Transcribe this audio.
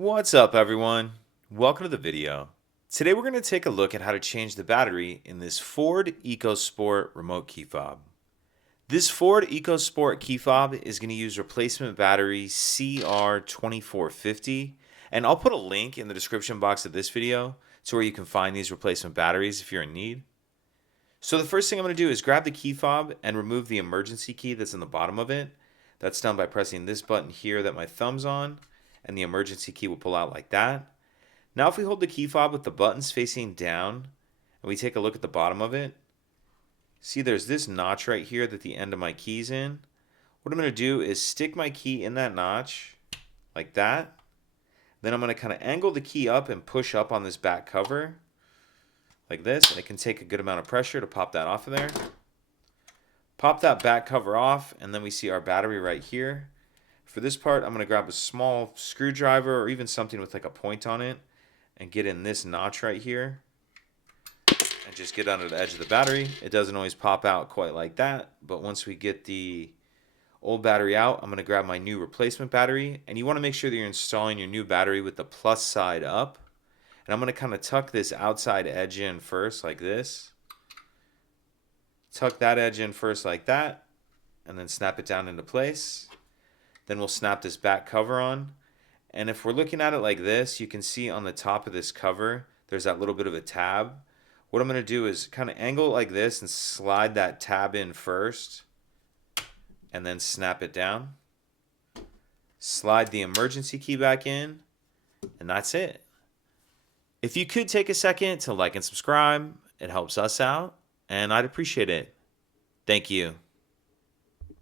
What's up, everyone? Welcome to the video. Today we're going to take a look at how to change the battery in this Ford EcoSport remote key fob. This Ford EcoSport key fob is going to use replacement battery CR2450, and I'll put a link in the description box of this video to where you can find these replacement batteries if you're in need. So the first thing I'm going to do is grab the key fob and remove the emergency key that's in the bottom of it. That's done by pressing this button here that my thumb's on, and the emergency key will pull out like that. Now if we hold the key fob with the buttons facing down and we take a look at the bottom of it, see there's this notch right here that the end of my key's in. What I'm going to do is stick my key in that notch like that. Then I'm going to kind of angle the key up and push up on this back cover like this, and it can take a good amount of pressure to pop that off of there. Pop that back cover off, and then we see our battery right here. For this part, I'm going to grab a small screwdriver or even something with like a point on it and get in this notch right here and just get under the edge of the battery. It doesn't always pop out quite like that, but once we get the old battery out, I'm going to grab my new replacement battery, and you want to make sure that you're installing your new battery with the plus side up. And I'm going to kind of tuck this outside edge in first like this. Tuck that edge in first like that, and then snap it down into place. Then we'll snap this back cover on. And if we're looking at it like this, you can see on the top of this cover, there's that little bit of a tab. What I'm going to do is kind of angle it like this and slide that tab in first, and then snap it down. Slide the emergency key back in, and that's it. If you could take a second to like and subscribe, it helps us out, and I'd appreciate it. Thank you.